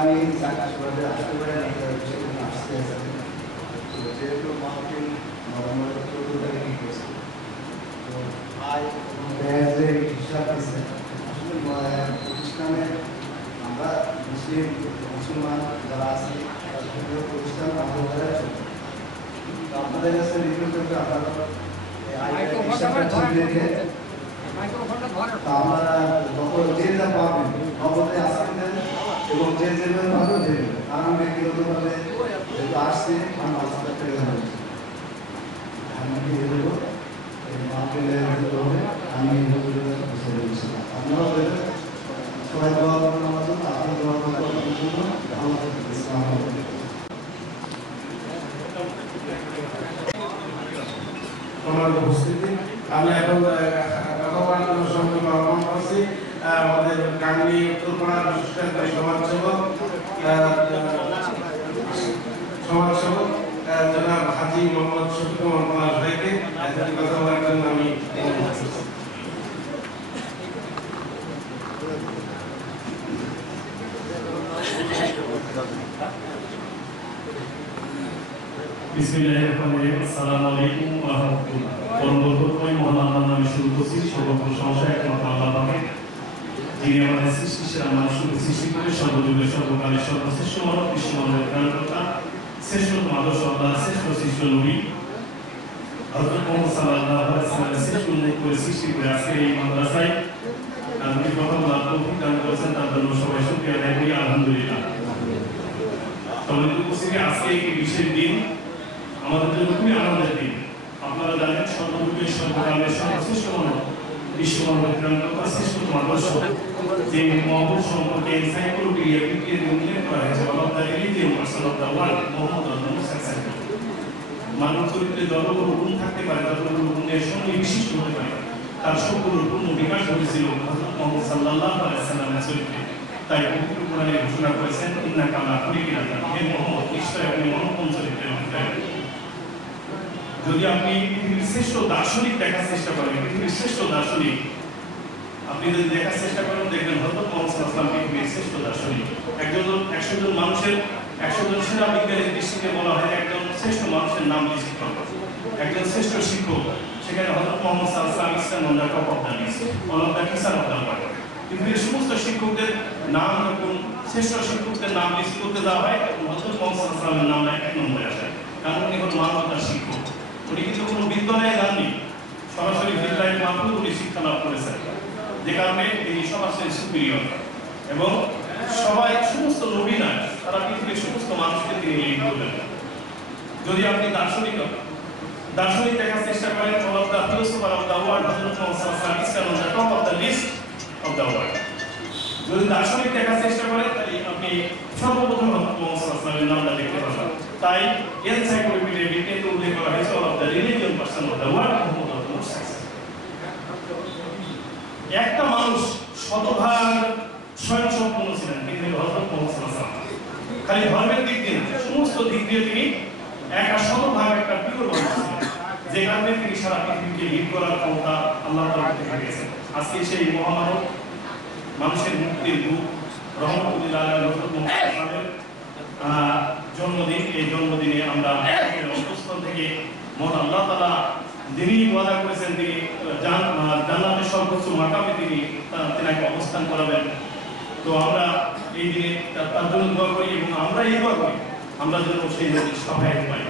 আমি চাকরি আসতে পারি আসতে যেহেতু মাহফিল নভেম্বর 14 তারিখে গেছে তো আয় এবং ব্যয়ের যে হিসাব আছে আসলে প্রতিষ্ঠানে আমরা মুসলমান যারা আছি তাদের প্রতিষ্ঠান আমাদের দ্বারা চলছে। তো আপনাদের কাছে রিভিউ করতে আপনারা আমরা যে যা পাবেন নগদে আসবেন এবং যে যেভাবে পাবেন দেবেন। কারণ ব্যক্তিগতভাবে যেহেতু আসছে আমি আসতে আমি দেবো আমি আপনারাও দেবেন। সবাই দোয়া করবেন আমার জন্য, আপনার দোয়া করবেন আপনার জন্য। আমার উপস্থিতি আমি এখন কথা সঙ্গে আহ্বান করছি আমাদের গাঙ্গি উত্তরপাড়া বিশেষ সমাজসেবক জনাব হাজি মোহাম্মদ শফিক কুমার ভাইকে কথা বলার জন্য আমি বিসমিল্লাহিররহমানিররহিম। আসসালামু আলাইকুম ওয়া রাহমাতুল্লাহ। পরম বরকতময় মহান আল্লাহর নামে শুরু করছি। সকল প্রশংসা একমাত্র আল্লাহ পাকের, যিনি আমাদের সৃষ্টির মানুষকে সৃষ্টি করে সর্বযুগে সর্বকালে সর্বশ্রেষ্ঠ মানব বিশ্ব মানবের প্রাণকর্তা শ্রেষ্ঠতম আদর্শ আল্লাহর শ্রেষ্ঠ সৃষ্ট নবী হযরত মুহাম্মদ সাল্লাল্লাহু আলাইহি ওয়াসাল্লাম শ্রেষ্ঠ উন্নত করে সৃষ্টি করে আজকে এই মাদ্রাসায় আমি কথা বলার তৌফিক দান করেছেন, তার জন্য সবাই শুকরিয়া আদায় করি আলহামদুলিল্লাহ। তবে উপস্থিতি আজকে এই বিশেষ দিন আমাদের জন্য খুবই আনন্দের দিন। আপনারা জানেন সর্বযুগের সর্বকালের সর্বশ্রেষ্ঠ মানব বিশ্ব মানবের প্রাণকর্তা শ্রেষ্ঠতম আদর্শ যে মহৎ সম্পর্কে এনসাইক্লোপিডিয়া বিজ্ঞানে উল্লেখ করা হয়েছে all the religion of the world Muhammad রাসূলুল্লাহ। মানব চরিত্রে যতগুলো গুণ থাকতে পারে, যতগুলো গুণের সঙ্গে বিশিষ্ট হতে পারে, তার সবগুলো পূর্ণ বিকাশ ঘটেছিল হযরত মুহাম্মদ সাল্লাল্লাহু আলাইহি ওয়াসাল্লামের চরিত্রে। তাই পবিত্র কোরআনে ঘোষণা করেছেন ইন্নাকা লা খুলিকিল আযম, হে মুহাম্মদ নিশ্চয় আপনি মনোত্তম চরিত্রের অধিকারী। যদি আপনি পৃথিবীর শ্রেষ্ঠ দার্শনিক দেখার চেষ্টা করেন, পৃথিবীর শ্রেষ্ঠ দার্শনিক আপনি যদি দেখার চেষ্টা করেন দেখবেন হযরত মুহাম্মদ সাল্লাল্লাহু আলাইহি ওয়াসাল্লাম পৃথিবীর শ্রেষ্ঠ দার্শনিক। 100 জন মানুষের 100 জন সেরা বিজ্ঞানের দৃষ্টিতে বলা হয় একজন শ্রেষ্ঠ মানুষের নাম লিস্ট করা, একজন শ্রেষ্ঠ শিক্ষক, সেখানে হযরত মুহাম্মদ সাল্লাল্লাহু আলাইহি ওয়াসাল্লাম on the top of the list, on of the teacher of the world. পৃথিবীর সমস্ত শিক্ষকদের নাম যখন শ্রেষ্ঠ শিক্ষকদের নাম লিস্ট করতে দেওয়া হয় তখন হযরত মুহাম্মদ সাল্লাল্লাহু আলাইহি ওয়াসাল্লামের নাম এক নম্বরে আসে। কারণ উনি হলেন মানবতার শিক্ষক। উনি কিন্তু কোনো বিদ্যালয়ে যাননি, সরাসরি বিদ্যালয়ের মাধ্যমে উনি শিক্ষা লাভ করেছেন, যে কারণে তিনি সমাজের সুপিরিয়র এবং সবাই সমস্ত নবী নয়, তারা পৃথিবীর সমস্ত মানুষকে তিনি লিড করবেন। যদি আপনি দার্শনিক দেখার চেষ্টা করেন all of the philosopher of the world হযরত মুহাম্মদ সাল্লাল্লাহু আলাইহি ওয়াসাল্লাম on the top of the list of the world. যদি দার্শনিক দেখার চেষ্টা করেন তাহলে আপনি সর্বপ্রথম হযরত মুহাম্মদ সাল্লাল্লাহু আলাইহি ওয়াসাল্লামের নামটা দেখতে পাবেন। তাই এনসাইক্লোপিডিয়া বিজ্ঞানে উল্লেখ করা হয়েছে all of the religion person of the world Muhammad রাসূলুল্লাহ। একটা মানুষ শতভাগ স্বয়ংসম্পূর্ণ ছিলেন তিনি হযরত মুহাম্মদ সাল্লাল্লাহু আলাইহি ওয়াসাল্লাম। খালি ধর্মের দিক দিয়ে সমস্ত দিক দিয়ে তিনি একটা শতভাগ একটা পিওর মানুষ ছিলেন, যে কারণে তিনি সারা পৃথিবীকে লিড করার ক্ষমতা আল্লাহর তরফ থেকে পেয়েছেন। আজকে সেই মহামানব মানুষের মুক্তির দূত রহমতুল্লাহ আলাইহি হযরত মুহাম্মদ সাল্লাল্লাহু আলাইহি ওয়াসাল্লামের জন্মদিন। এই জন্মদিনে আমরা অন্তঃস্থল থেকে মহান আল্লাহ তাআলা যিনি ওয়াদা করেছেন তিনি জান্নাতের সর্বোচ্চ মাকামে তিনি তেনাকে অবস্থান করাবেন। তো আমরা এই দিনে তার জন্য দোয়া করি এবং আমরা এই দোয়া করি আমরা যেন সেই নবীর সহায়তা পাই,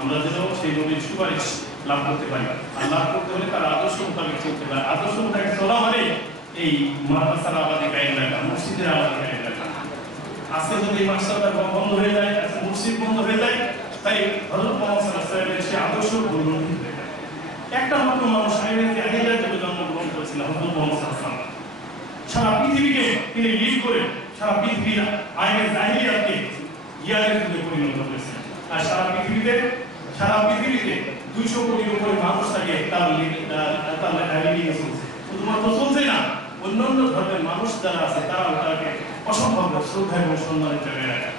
আমরা যেন সেই নবীর সুপারিশ লাভ করতে পারি। আর লাভ করতে হলে তার আদর্শ মোতাবেক চলতে পারে। আদর্শ মোতাবেক চলা মানে এই মাদ্রাসার আবাদী কায়েম রাখা, মসজিদের আবাদী কায়েম রাখা। আজকে যদি মাদ্রাসা বন্ধ হয়ে যায়, আজকে মসজিদ বন্ধ হয়ে যায়, তাই হযরত মুহাম্মদ সাল্লাল্লাহু আলাইহি ওয়াসাল্লামের সেই আদর্শ গ্রহণ করতে হবে। একটা মাত্র মানুষ জাহিলিয়াত থেকে জন্মগ্রহণ করেছিলেন হযরত মুহাম্মদ সাল্লাল্লাহু আলাইহি ওয়াসাল্লাম। সারা পৃথিবীকে তিনি লিড করে সারা পৃথিবীর আইনে জাহিলিয়াতকে জ্ঞানের যুগে পরিণত করেছেন। আর সারা পৃথিবীতে 200 কোটির উপরে মানুষ থাকে তার লিডিংয়ে চলছে। শুধুমাত্র চলছে না, অন্যান্য ধর্মের মানুষ যারা আছে তারাও তাকে অসম্ভব শ্রদ্ধা এবং সম্মানের জায়গায় রাখে।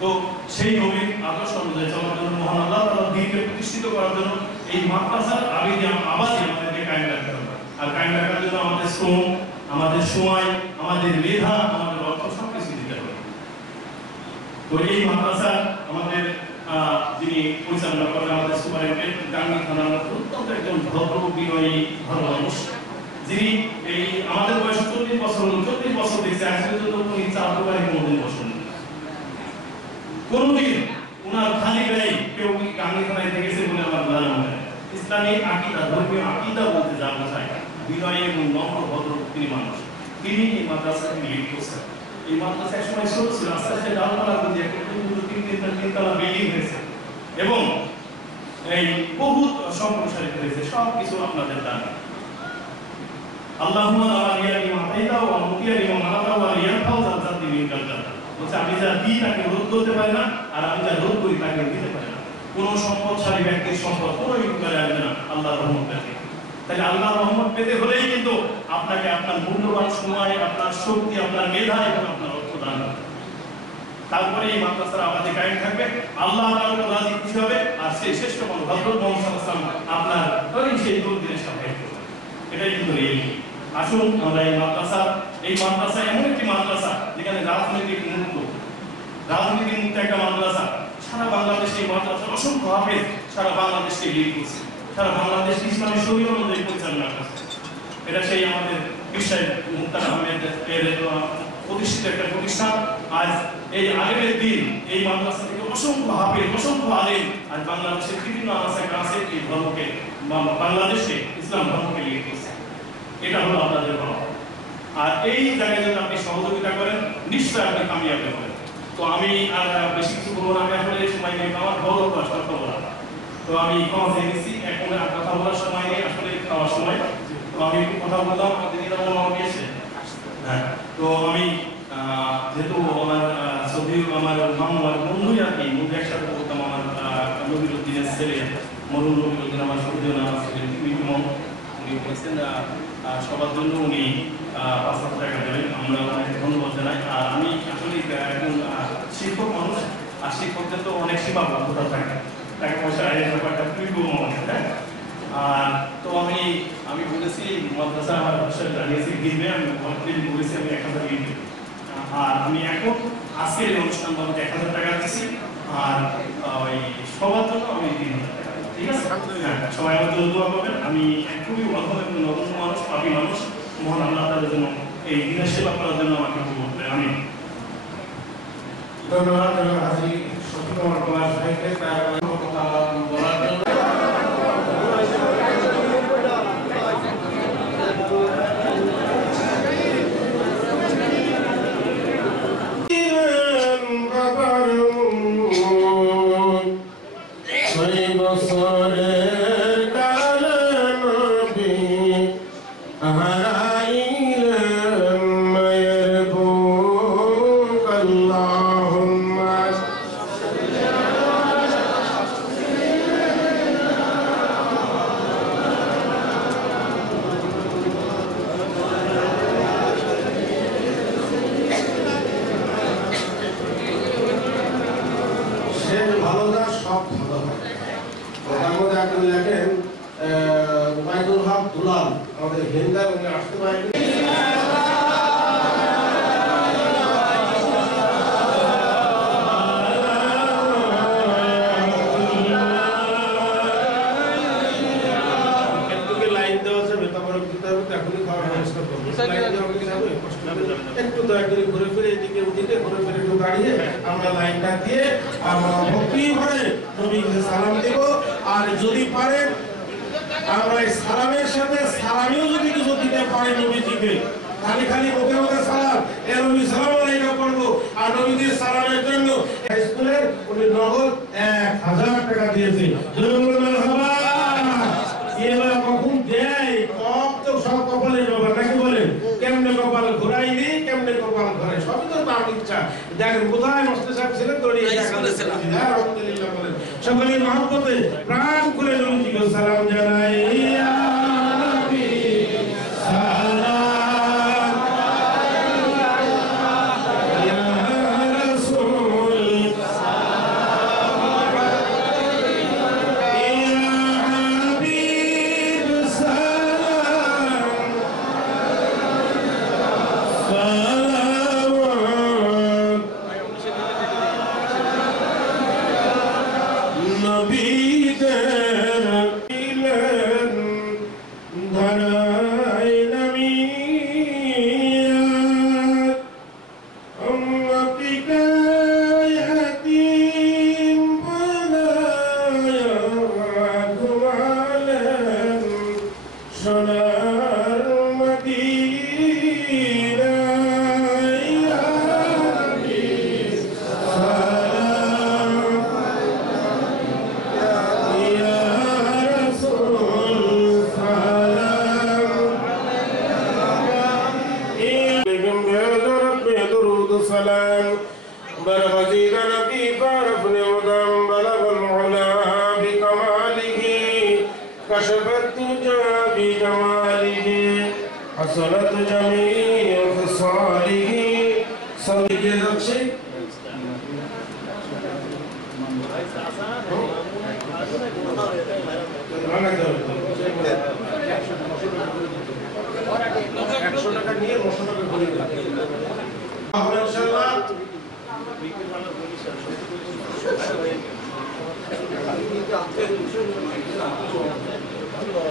তো সেই নবীর আদর্শ অনুযায়ী চলার জন্য মহান আল্লাহ তাআলা দ্বীনকে প্রতিষ্ঠিত করার জন্য এই মাদ্রাসার আবাদী আমাদেরকে কায়েম রাখতে হবে। আর কায়েম রাখার জন্য আমাদের শ্রম, আমাদের সময়, আমাদের মেধা, আমাদের অর্থ সবকিছু দিতে হবে। তো এই মাদ্রাসা আমাদের যিনি পরিচালনা করেন আমাদের সুপারিনটেন্ডেন্ট গাঙ্গী থানার অত্যন্ত একজন ভদ্র বিনয়ী ভালো মানুষ, যিনি এই আমাদের বয়স 40 বছর 40 বছর দেখছে আজ পর্যন্ত উনি চার দোকানে কোনোদিন বসেন কোনোদিন ওনার খালি গায়ে কেউ গাঙ্গী থানায় দেখেছে বলে আমার জানা নেই। ইসলামী আকীদা ধর্মীয় আকীদা বলতে যা বোঝায় বিনয়ী এবং নম্র ভদ্র তিনি মানুষ, তিনি এই মাদ্রাসাকে লিড করছেন। এই মাদ্রাসা একসময় ছোট ছিল, আস্তে আস্তে ডালপালা গজিয়ে এখন তিনতলা বিল্ডিং হয়েছে এবং এই বহুত সম্প্রসারিত হয়েছে। সব কিছু আপনাদের দান। আল্লাহুম্মা লা ইয়ারিয়া লিমা আতাইতা ওয়া মুতিয়া লিমা মানাতা ওয়া ইয়ারফাউ যাতি মিনকাল জান্নাত। বলছে আমি যা দিই তাকে রোধ করতে পারি না, আর আমি যা রোধ করি তাকে দিতে পারি না। কোন সম্পদশালী ব্যক্তির সম্পদ কোনোই উপকারে আসবে না আল্লাহর রহমত পেতে। তাহলে আল্লাহর রহমত পেতে হলেই কিন্তু আপনাকে আপনার মূল্যবান সময়, আপনার শক্তি, আপনার মেধা এবং আপনার অর্থ দান করতে হবে। তারপরে এই মাদ্রাসার আবাদে কায়েম থাকবে, আল্লাহ তাআলা রাজি খুশি হবে, আর সেই শ্রেষ্ঠ মানুষ হযরত মুহাম্মদ সাল্লাল্লাহু আলাইহি ওয়াসাল্লাম আপনার ওই সেই দুর্দিনের সাথে এটাই কিন্তু এই। আসুন আমরা এই মাদ্রাসা এমন একটি মাদ্রাসা যেখানে রাজনৈতিক মুক্ত একটা মাদ্রাসা। সারা বাংলাদেশে এই মাদ্রাসা অসংখ্য হাফেজ সারা বাংলাদেশকে লিড করছে, সারা বাংলাদেশ ইসলামী শরীয়ত অনুযায়ী পরিচালনা করছে। এটা সেই আমাদের বিশ্বের মুক্তার আহমেদ এর প্রতিষ্ঠিত একটা প্রতিষ্ঠান। আজ এই আলেমের দিন এই মাদ্রাসা থেকে অসংখ্য হাফেজ, অসংখ্য আলেম আজ বাংলাদেশের বিভিন্ন আনাচে এই ধর্মকে বাংলাদেশে ইসলাম ধর্মকে লিড করছে। এটা হলো আপনাদের ভাব। আর এই জায়গায় যদি আপনি সহযোগিতা করেন নিশ্চয়ই আপনি কামিয়াব হবেন। তো আমি আর বেশি কিছু বলবো না, আমি আসলে সময় নেই, আমার বড় কথা বলা। তো আমি ক্ষমা চেয়ে নিচ্ছি, এখন আর কথা বলার সময় নেই, আসলে খাওয়ার সময়। তো আমি একটু কথা বললাম, আমাদের নিরাপদ আমাকে এসে হ্যাঁ। তো আমি যেহেতু আমার সৌদি আমার মামু আর বন্ধুই আর কি বন্ধু একসাথে বলতাম, আমার নবীরুদ্দিনের ছেলে মরুল নবীরুদ্দিন আমার সৌদিও নাম ছিলেন উনি বলেছেন সবার জন্য উনি 5,000 টাকা দেবেন। আমরা অনেক ধন্যবাদ জানাই। আর আমি আসলে একজন শিক্ষক মানুষ, আর শিক্ষকদের তো অনেক সীমাবদ্ধতা থাকে, টাকা পয়সা আয়ের ব্যাপারটা খুবই মনে হয়। আর তো আমি বলেছি মাদ্রাসা আমার ব্যবসায় জানিয়েছি দিবে, আমি বলেছি আমি 1000 দিই। আর আমি এখন আজকের এই অনুষ্ঠান বাবদ 1000 টাকা দিচ্ছি, আর ওই সবার জন্য আমি 3000 টাকা। ঠিক আছে, হ্যাঁ, সবাই আমার জন্য দোয়া করবেন। আমি খুবই অল্প একজন নতুন মানুষ, পাপী মানুষ, মহান আল্লাহ তাআলার জন্য এই দিনের সেবা করার জন্য আমাকে কবুল করেন। আমি ধন্যবাদ হাজী শফিকুর পলাশ ভাইকে তার কথা বলার জন্য। একটু দয়া করে ঘুরে ফিরে এদিকে ওদিকে ঘুরে ফিরে একটু দাঁড়িয়ে আমরা লাইনটা দিয়ে আমরা ভক্তি ভরে নবীকে সালাম দেব। আর যদি পারেন আমরা এই সালামের সাথে সালামিও যদি কিছু দিতে পারি নবীজিকে, খালি খালি মুখে মুখে সালাম এ নবী সালাম আলাইকুম পড়বো, আর নবীজির সালামের জন্য স্কুলের উনি নগদ 1000 টাকা দিয়েছে। কখন দেয় তো সব কপালের ব্যাপার নাকি বলেন, কেমনে কপাল ঘুরাই দিই, কেমনে কপাল ঘুরাই, সবই তো তার ইচ্ছা। দেখেন কোথায় মস্ত সাহেব ছিলেন তো আলহামদুলিল্লাহ বলেন। সকলের মহব্বতে প্রাণ খুলে নবীজিকে সালাম জানাই। হিকায়াতিন বানায়া ঘুমালেন সোনার মদিনা ইয়া নবী সালাম ইয়া রাসূল সালাম বেগম বেদরত বেদরুদ সালাম برغزيد نبي فارفن مدام بلغ المعلا بكماله كشف الدجى بجماله حصلت جميع خصاله صدق نقشي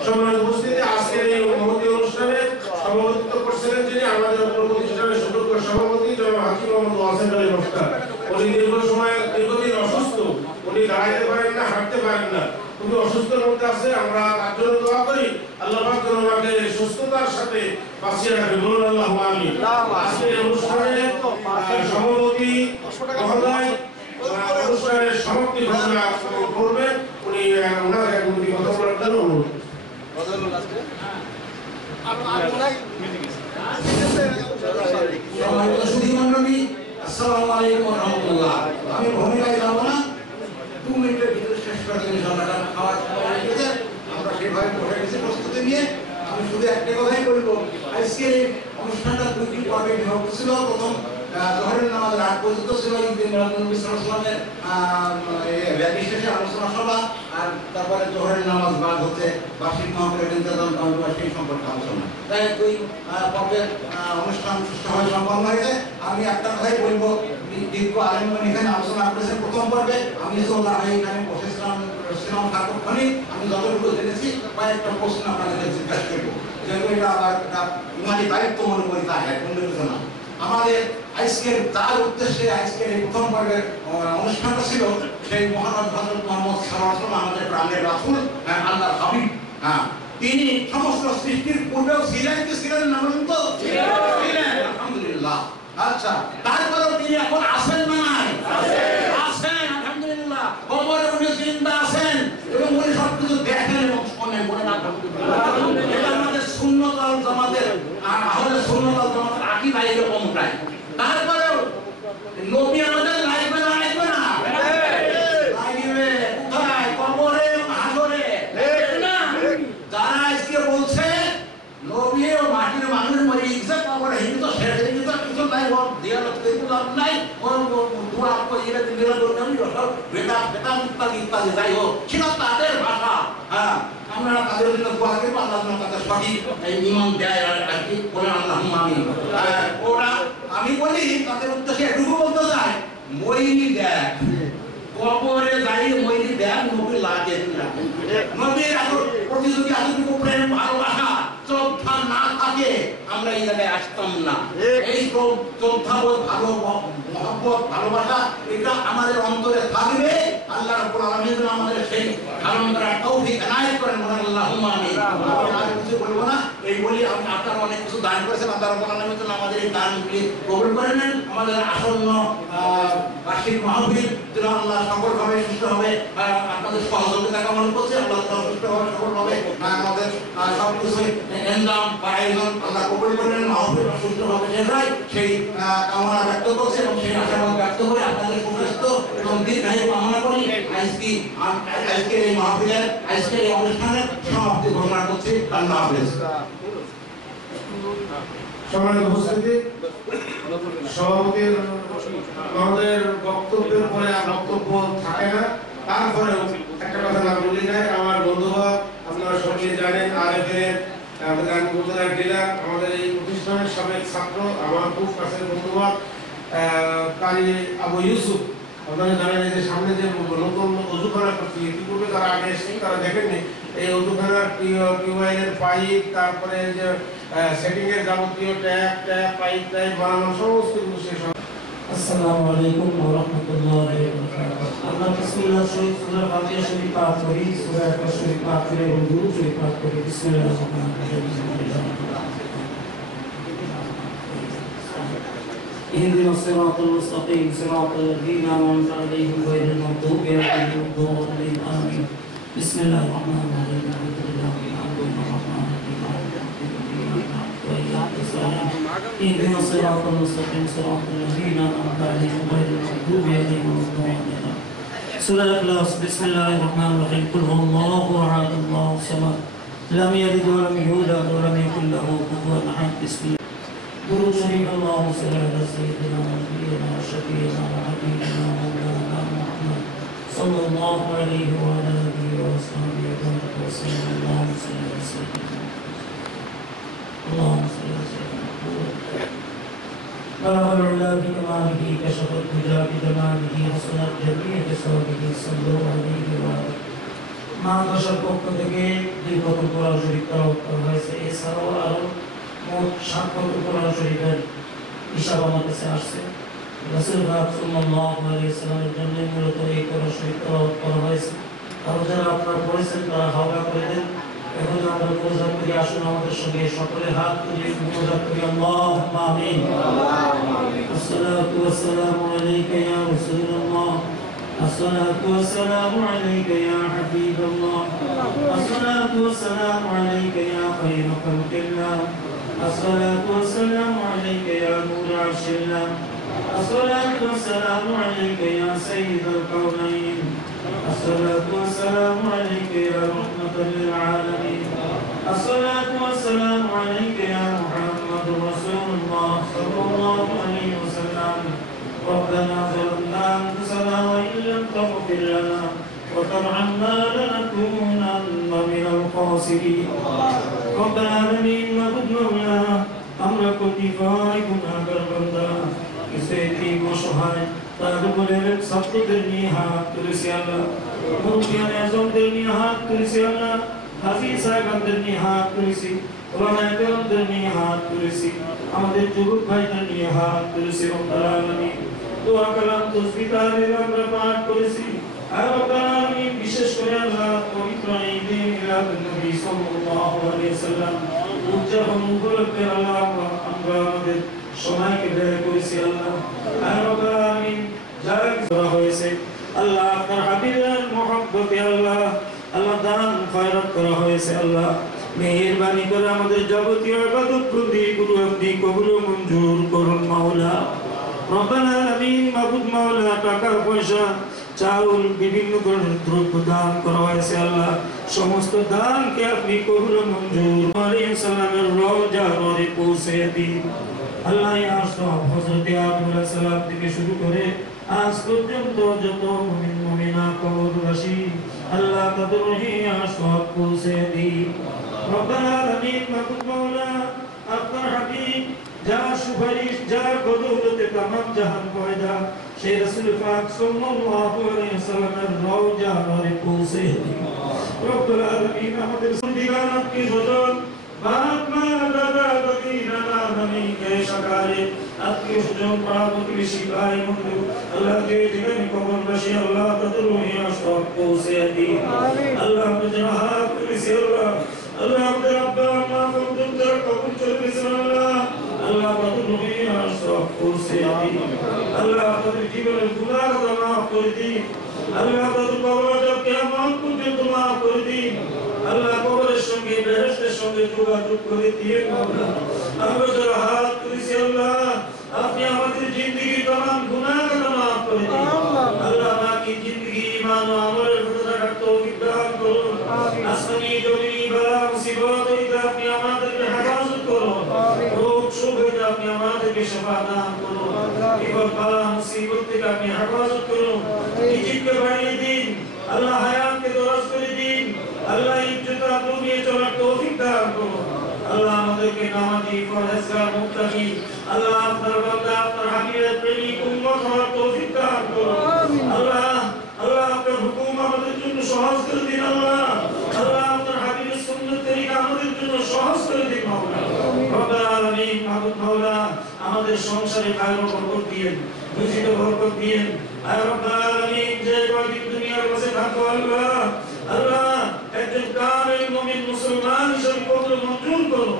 সম্মানিত উপস্থিতি, আজকের এই মহতী অনুষ্ঠানে সভাপতিত্ব করছিলেন যিনি আমাদের প্রতিষ্ঠানের সুযোগ্য সভাপতি জনাব হাজী মোহাম্মদ ওয়াসিম আলী মাস্টার। উনি দীর্ঘদিন অসুস্থ, উনি দাঁড়াইতে পারেন না, হাঁটতে পারেন না, খুবই অসুস্থের মধ্যে আছে। আমরা তার জন্য দোয়া করি আল্লাহ পাক যেন ওনাকে সুস্থতার সাথে বাঁচিয়ে রাখে। বলুন আল্লাহু আমিন। আজকের অনুষ্ঠানে সভাপতি মহোদয় অনুষ্ঠানের সমাপ্তি ঘোষণা করবেন। উনি ওনার এক দুটি কথা বলার জন্য অনুরোধ। আসসালামু আলাইকুম ওয়া রাহমাতুল্লাহ। আমি ভূমিকায় যাব না, 2 মিনিটের ভিতরে শেষ করে দিন। সন্ধ্যাটা খাওয়ার সময় হয়ে গেছে, আমরা সেভাবে বসে গেছি প্রস্তুতি নিয়ে। আমি শুধু একটা কথাই বলবো, আজকে এই অনুষ্ঠানটা 2টি পর্বে বিভক্ত ছিল। প্রথম জোহরের নামাজের আগ পর্যন্ত ছিল ঈদে মিলাদুন্নবী সাল্লাল্লাহু আলাইহি ওয়াসাল্লামের ব্যাপী শেষে আলোচনা সভা, আর তারপরে জোহরের নামাজ বাদ হচ্ছে বার্ষিক মাহফিলের ইন্তজাম করা সেই সম্পর্কে আলোচনা। তাই 2 পর্বের অনুষ্ঠান সুষ্ঠুভাবে সম্পন্ন হয়েছে। আমি একটা কথাই বলবো, দীর্ঘ আলেমগণ এখানে আলোচনা করেছেন প্রথম পর্বে। আমি সোল্লাহ ভাই এখানে বসেছিলাম সার্বক্ষণিক। আমি যতটুকু জেনেছি কয়েকটা প্রশ্ন আপনাদের জিজ্ঞাসা করবো, যেহেতু এটা আবার একটা ইমানি দায়িত্ব মনে করি, তাই অন্য কিছু না। আমাদের আজকের তার উদ্দেশ্যে আজকের এই প্রথম পর্বের অনুষ্ঠানটা ছিল সেই মহানবী হযরত মুহাম্মদ সাল্লাল্লাহু আলাইহি ওয়াসাল্লাম, আমাদের প্রাণের রাসূল, আল্লাহর হাবিব। তিনি সমস্ত সৃষ্টির পূর্বেও ছিলেন কি ছিলেন না বলুন তো? ছিলেন, আলহামদুলিল্লাহ। আচ্ছা, তারপরেও তিনি এখন আছেন না নাই? আছেন, আলহামদুলিল্লাহ। কবরে উনি জিন্দা আছেন এবং উনি সবকিছু দেখেন এবং শোনেন। বলেন আলহামদুলিল্লাহ। এটা আমাদের সুন্নাত ওয়াল জামাতের আহলে সুন্নাত ওয়াল জামাতের আকীদা এরকমটাই। তারপরেও নবী আমাদের লাগবে না, লাগবে না? লাগবে। কোথায়? কবরে, হাসরে। না, যারা আজকে বলছে নবী ও মাটির মানুষ মরে গেছে, কবরে হিন্দু শেষ হয়ে গেছে, কিছু নাই, ওর দিয়ালত কিছু লাভ নাই, ওর দোয়া কইরা দিলে নবী সব বেদাত বেদাত ইত্যাদি ইত্যাদি। যাই হোক, সেটা তাদের ভাষা। আমরা তাদের জন্য দোয়া করব, আল্লাহ যেন তাদের সঠিক ঈমান দেয় আর কি। বলেন আল্লাহুম্মা আমিন। ওরা আমি বলি তাদের উদ্দেশ্যে এটুকু বলতে চাই, মইনি দেখ, কবরে যাই মইনি দেখ, নবী লাগে না। নবীর প্রতিযোগী এতটুকু প্রেম ভালোবাসা শ্রদ্ধা না থাকে আমরা এই জায়গায় আসতাম না। এই শ্রদ্ধাবোধ, ভালো মহব্বত, ভালোবাসা এটা আমাদের অন্তরে থাকবে। আল্লাহ রাব্বুল আলামিন আমাদের সেই ধারণ করার তৌফিক এনায়েত করেন। বলেন আল্লাহুম্মা আমিন। আর কিছু বলবো না, এই বলি আমি আপনারা অনেক কিছু দান করেছেন, আল্লাহ রাব্বুল আলামিন আমাদের এই দানগুলি কবুল করে নেন। আমাদের আসন্ন বার্ষিক মাহফিল যেন আল্লাহ সফলভাবে সুষ্ঠুভাবে আপনাদের সহযোগিতা কামনা করছে। আল্লাহ সুষ্ঠুভাবে সফলভাবে আমাদের সবকিছু এনজাম বা আয়োজন আল্লাহ কবুল করে নেন, মাহফিল সুষ্ঠুভাবে শেষ হয় সেই কামনা ব্যক্ত করছে এবং সেই আশাবাদ ব্যক্ত করে আপনাদের সুস্বাস্থ্য এবং দীর্ঘায়ু কামনা করি। আজকের এই মাহফিলের, আজকের এই অনুষ্ঠানের সমাপ্তি ঘোষণা করছি। আল্লাহ হাফেজ। সম্মানিত উপস্থিতি, সভাপতির আমাদের বক্তব্যের পরে আর বক্তব্য থাকে না। তারপরেও একটা কথা না বলি যায়, আমার বন্ধুরা আপনারা সকলে জানেন, আরএফের গানগুজরার ডিলার, আমাদের এই প্রতিষ্ঠানের সাবেক ছাত্র, আমার খুব কাছের বন্ধুরা কারি আবু ইউসুফ। আপনারা জানেন যে সামনে যে নতুন অজুখানা করছি, ইতিপূর্বে তারা আগে এসেছেন, তারা দেখেননি এই অজুখানার টিউবওয়েলের পাইপ, তারপরে যে সেটিং এর যাবতীয় ট্যাপ পাইপ বানানো সমস্ত কিছু শেষ হয়। আসসালামু আলাইকুম ওয়া রাহমাতুল্লাহি ওয়া বারাকাতুহু। আমরা বিসমিল্লাহ শরীফ সূরা ফাতিহা শরীফ পাঠ করি, সূরা আল শরীফ পাঠ করে এবং দুরূদ শরীফ পাঠ করি। বিসমিল্লাহির রহমানির রহিম। اهدنا الصراط المستقيم صراط الذين أنعمت عليهم غير المغضوب عليهم ولا الضالين آمين. بسم الله الرحمن الرحيم. الحمد لله رب العالمين الرحمن الرحيم وإياك نستعين اهدنا الصراط المستقيم صراط الذين أنعمت عليهم غير المغضوب عليهم ولا الضالين. سورة الإخلاص. بسم الله الرحمن الرحيم. قل هو الله أحد الله الصمد لم يلد ولم يولد ولم يكن له كفوا أحد. بسم الله. درود شريف. اللهم صل على سيدنا ونبينا وشفيعنا وحبيبنا مولانا محمد صلى الله عليه وعلى آله وأصحابه وبارك وسلم. اللهم صل على سيدنا اللهم صل على سيدنا بلغ العلا بكماله كشف الهدى بجماله حسنت جميع خصاله صلوا عليه وآله. মাদ্রাসার পক্ষ থেকে দীর্ঘত কোরআন শরীফ তেলাওয়াত করা হয়েছে। এছাড়াও আরো মোট 7 কোরআন শরীফের হিসাব আমার কাছে আসছে। রাসূল পাক সাল্লাল্লাহু আলাইহি ওয়াসাল্লামের জন্য মূলত এই কোরআন শরীফ তেলাওয়াত করা হয়েছে। আর যারা আপনারা পড়েছেন তারা হাওয়া করে দেন। এখন আমরা মোনাজাত করি। আসুন আমাদের সঙ্গে সকলে হাত তুলে মোনাজাত করি। আল্লাহুম্মা আমিন। আসসালাতু ওয়াসসালামু আলাইকা ইয়া রাসূলুল্লাহ। الصلاة والسلام عليك يا حبيب الله. الصلاة والسلام عليك يا خير خلق الله. الصلاة والسلام عليك يا نور عرش الله. الصلاة والسلام عليك يا سيد الكونين. الصلاة والسلام عليك يا رحمة للعالمين. الصلاة والسلام عليك يا محمد رسول الله صلى الله عليه وسلم. ربنا ظلمنا أنفسنا وإن لم تغفر لنا وترحمنا لنكونن من الخاسرين. رب العالمين মাবুদ মাওলা, আমরা কতিপয় গুনাহগার বান্দা, কিছু এতিম অসহায় তার উপরে ছাত্রদের নিয়ে হাত তুলেছি আল্লাহ। মুরব্বিয়ান আজমদের নিয়ে হাত তুলেছি আল্লাহ। হাফিজ সাহেবদের নিয়ে হাত তুলেছি। ওলামায়ে কেরামদের নিয়ে হাত তুলেছি। আমাদের যুবক ভাইদের নিয়ে হাত তুলেছি। রব্বুল আলামিন দোয়া কালাম তাসবিহ তাহলিল আমরা পাঠ করেছি। আর রব্বুল আলামিন বিশেষ করে আল্লাহ পবিত্র ঈদে মিলাদুন নবী সাল্লাল্লাহু আলাইহি ওয়াসাল্লাম উদযাপন উপলক্ষে আল্লাহ আমরা আমাদের সময়কে ব্যয় করেছি আল্লাহ। আর রব্বুল আলামিন যারা করা হয়েছে আল্লাহ আপনার হাবিবের মহব্বতে আল্লাহ আল্লাহ দান খয়রাত করা হয়েছে আল্লাহ। মেহেরবানি করে আমাদের যাবতীয় ইবাদত বন্দেগিগুলো আপনি কবুল ও মঞ্জুর করুন মাওলা। রব্বানা আমিন। মাবুদ মাওলা, টাকা পয়সা চাউল বিভিন্ন ধরনের দ্রব্য দান করা হয়েছে আল্লাহ। সমস্ত দানকে আপনি কবুল ও মঞ্জুর আলাইহিস সালামের রওজা নূরে পৌঁছে দিন আল্লাহ। আসব হযরত আদম আলাইহিস সালাম থেকে শুরু করে আজ পর্যন্ত যত মুমিন মুমিনা কবরবাসী আল্লাহ তাদের রুহে আসব পৌঁছে দিন। রব্বানা আমিন। মাবুদ মাওলা, আপনার হাবিব যার সুপারিশ যার বদৌলতে তামাম জাহান পয়দা সেই রাসূল পাক সাল্লাল্লাহু আলাইহি ওয়াসাল্লামের রওজা নূরে পৌঁছে দিন। রব্বুল আলামিন আমাদের সন্দিগান কি সজন বাপ মা দাদা দাদি নানা নানি কে সকালে আত্মীয় স্বজন পাড়া প্রতিবেশী ভাই বন্ধু আল্লাহকে দিবেন কবরবাসী আল্লাহ তাদের রুহে আসব পৌঁছে দিন আল্লাহ। আমাদের হাত তুলেছি আল্লাহ। আল্লাহ আমাদের আব্বা আম্মা বন্ধুদের কবর চলে গেছে আল্লাহ। আল্লাহ তাদের রুহে আসব পৌঁছে দিন আল্লাহ। তাদের জীবনের গুনাহ মাফ করে দিন আল্লাহ। তাদের কবরটা কিয়ামত পর্যন্ত মাফ করে দিন আল্লাহ। কবরের সঙ্গে বেহেশতের সঙ্গে যোগাযোগ করে দিয়ে আল্লাহ। আমরা যারা হাত তুলেছি আল্লাহ আপনি আমাদের জিন্দগি तमाम গুনাহ মাফ করে দিন আল্লাহ। বাকি জিন্দগি ঈমান ও আমলের প্রতি রাখার তৌফিক দান করুন। আসমানি জমিনি বালা মুসিবত হইতে আপনি আমাদেরকে হেফাজত করুন। রোগ শোক হইতে আপনি আমাদেরকে শিফা দান করুন। বিপদ বালা মুসিবত থেকে আপনি হেফাজত করুন। রিজিককে বাড়িয়ে দিন আল্লাহ। হায়াতকে দরাজ করে দিন আল্লাহ। ইজ্জত আবরু নিয়ে চলার তৌফিক দান করুন আল্লাহ। আমাদেরকে নামাজি পরহেজগার মুত্তাকি আল্লাহ আপনার বান্দা আপনার হাবিবের প্রেমিক উম্মত হওয়ার তৌফিক দান করুন আল্লাহ। আল্লাহ আপনার হুকুম আমাদের জন্য সহজ করে দিন আল্লাহ। আল্লাহ আপনার হাবিবের সুন্নাত তরিকা আমাদের জন্য সহজ করে দিন মাওলা। রব্বুল আলামিন মাবুদ মাওলা আমাদের সংসারে খায়র ও বরকত দিয়েন রুজিতে বরকত দিয়েন আয় রব্বুল আলামিন যে কয়দিন দুনিয়ার কাছে থাকো আল্লাহ আল্লাহ একজন কামিল মুমিন মুসলমান হিসেবে কবুল মঞ্জুর করুন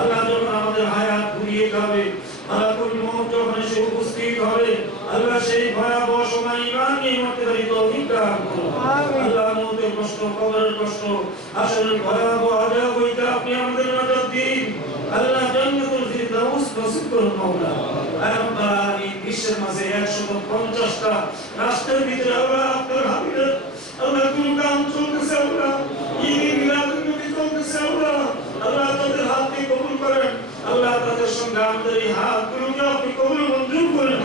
আল্লাহ যখন আমাদের হায়াত ঘুরিয়ে যাবে মালাকুল মউত যখন এসে উপস্থিত হবে আল্লাহ সেই ভয়াবহ সময় ঈমান নিয়ে মরতে পারি তৌফিক দান করুন আল্লাহ মউতের কষ্ট কবরের কষ্ট হাশরের ভয়াবহ আযাব হইতে আপনি আমাদের নাজাত দিন আল্লাহ জান্নাতুল ফিরদাউস নসিব করুন মাওলা আয় রব্বুল আলামিন বিশ্বের মাঝে 150টা রাষ্ট্রের ভিতরে আল্লাহ আপনার হাবিবের আল্লাহ কোন কাম চলতেছে আল্লাহ ঈদ মিলাদুন নবী চলতেছে আল্লাহ আল্লাহ তাদের হাতকে কবুল করেন আল্লাহ তাদের সঙ্গে আমাদের এই হাতগুলোকে আপনি কবুল মঞ্জুর করেন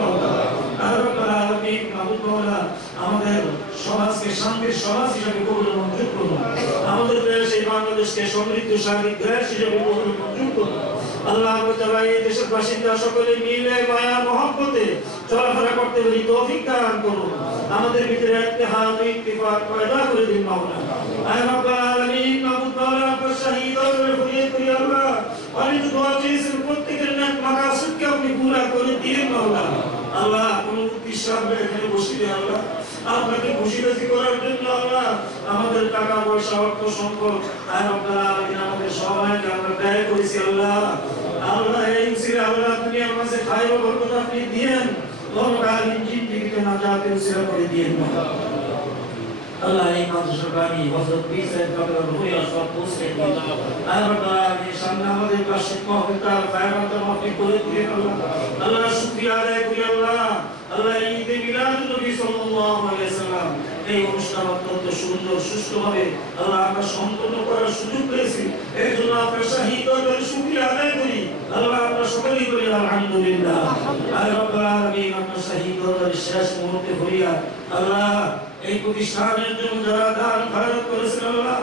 আয় রব্বুল আলামিন মাবুদ মাওলা আমাদের সমাজকে শান্তির সমাজ হিসেবে কবুল মঞ্জুর করুন আমাদের দেশ এই বাংলাদেশকে সমৃদ্ধশালী দেশ হিসেবে কবুল মঞ্জুর করুন আল্লাহ তাআলা এই দেশের বাসিন্দা সকলে মিলে মায়া মহব্বতে চলাফেরা করতে পারি তৌফিক দান করুন আমাদের ভিতরে ইত্তেহাদ ও ইত্তিফাক পয়দা করে দিন মাওলা আয় রব্বুল আলামিন মাবুদ মাওলা আপনার শাহীদ করে ফরিয়াদ করি আল্লাহ অনেক দোয়া চেয়েছেন প্রত্যেকের নেক মাকাসিদকে আপনি পুরা করে দিন মাওলা আল্লাহ কোন উদ্দেশ্য আমরা এখানে বসিনি আল্লাহ আপনাকে খুশি রাজি করার জন্য আল্লাহ আমাদের টাকা পয়সা অর্থ সম্পদ আয় রব্বুল আলামিন আমাদের সবাইকে আমরা ব্যয় করেছি আল্লাহ আল্লাহ এই উসিলা আল্লাহ দুনিয়ার মাঝে খায়র ও বরকত আপনি দিয়েন পরকালীন জিন্দেগিতে নাজাতের উসিলা করে দিয়েন আল্লাহ এই মাদ্রাসার বাণী হযরত পীর সাহেব কাবলার রুহে আসওয়াত পৌঁছে দিন আয় রব্বুল আলামিন সামনে আমাদের বার্ষিক মাহফিল ফায়রাত মাহফিল করে দিয়েন আল্লাহ আল্লাহ শুকরিয়া আদায় করি আল্লাহ আল্লাহ ঈদে মিলাদুন নবী সাল্লাল্লাহু আলাইহি ওয়াসাল্লাম এই অনুষ্ঠান অত্যন্ত সুন্দর সুষ্ঠুভাবে আল্লাহ আমরা সম্পন্ন করার সুযোগ পেয়েছি এর জন্য আপনার শাহীদ করে শুকরিয়া আদায় করি আল্লাহ আমরা সকলেই করি আলহামদুলিল্লাহ আয় রব্বুল আলামিন আপনার শাহীদ করে শেষ মুহূর্তে হইয়া আল্লাহ এই প্রতিষ্ঠানের জন্য যারা দান খয়রাত করেছেন আল্লাহ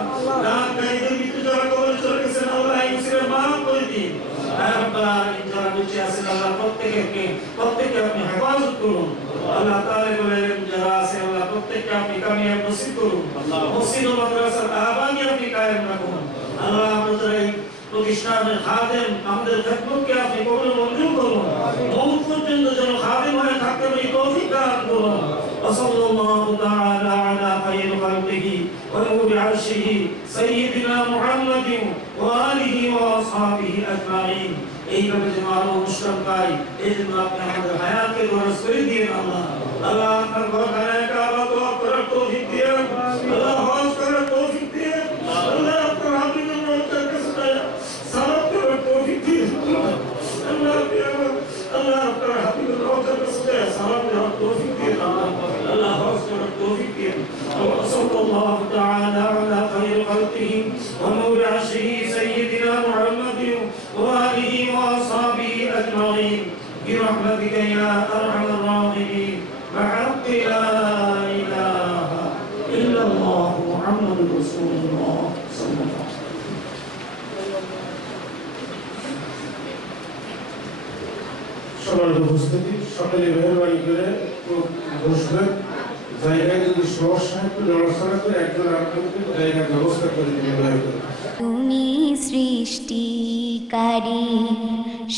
দান কারীদের ভিতরে যারা কবরে চলে গেছেন আল্লাহ এই মুসিবত মাফ করে দিন আয় রব্বুল আলামিন যারা বেঁচে আছেন আল্লাহ প্রত্যেককে আপনি হেফাজত করুন আল্লাহ তাআলা বলেন যারা আছে আল্লাহ প্রত্যেককে আপনি কামিয়াব নসিব করুন মসজিদ ও মাদ্রাসার আবানি আপনি কায়েম রাখুন আল্লাহ আমাদের এই প্রতিষ্ঠানের খাদেম আমাদের খেদমতকে আপনি কবুল মঞ্জুর করুন মওত পর্যন্ত যেন খাদেম হয়ে থাকতে পারি তৌফিক দান করুন وصلى الله تعالى على خير خلقه ونور عرشه سيدنا محمد وآله وأصحابه أجمعين এইভাবে যেন আরো অনুষ্ঠান পাই এই জন্য আপনি আমাদের হায়াতকে দরজ করে দিন আল্লাহ আল্লাহ আপনার ঘরখানায় কাবা তওয়াফ করার তৌফিক দিন আল্লাহ হজ করার তৌফিক দিন আল্লাহ আপনার হাবিবের রওজার কাছে সালাত করার তৌফিক দিন আল্লাহ আপনার হাবিবের রওজার কাছে সালাত করার তৌফিক দিন আল্লাহ হজ করার তৌফিক দিন সাল্লাল্লাহু তাআলা আলা খায়রি খালকিহি ওয়া নূরি আরশিহি সাইয়্যিদিনা মুহাম্মাদিন ওয়া আলিহি ওয়া আসহাবিহি আজমাইন برحمتك يا أرحم الراحمين بحق لا إله إلا الله محمد رسول الله صلى الله عليه وسلم সবার উপস্থিতি সকলে মেহরবানি করে বসবেন জায়গায় যদি সমস্যা একটু নড়াচড়া করে একজন আপনাদের জায়গার ব্যবস্থা করে দিবেন তুমি সৃষ্টিকারী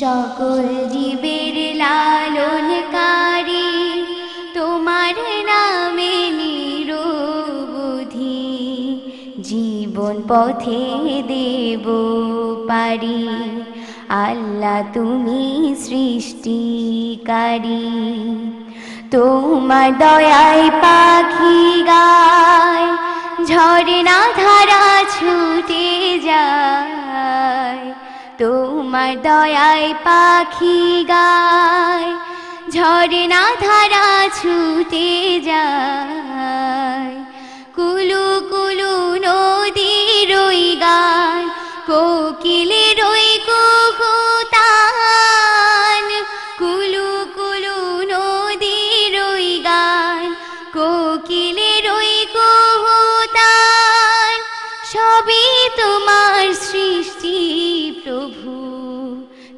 সকল জীবের লালনকারী তোমার নামে নিরবধি জীবন পথে দেব পারি আল্লাহ তুমি সৃষ্টিকারী তোমার দয়ায় পাখি গায় ঝরনা ধারা ছুটে যায় তোমার দয়ায় পাখি গায় ঝরনা ধারা ছুটে যায় কুলু কুলু নদীর ওই গান কোকিলের ওই কুহুতান কুলু কুলু নদীর ওই গান কোকিলের ওই কুহুতান সবই তোমার সৃষ্টি প্রভু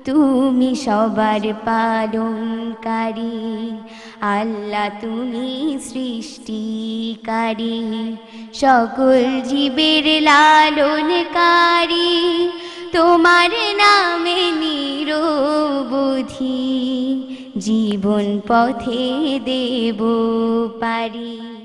তুমি সবার পালনকারী আল্লাহ তুমি সৃষ্টিকারী সকল জীবের লালনকারী তোমার নামে নিরবধি জীবন পথে দেব পারি।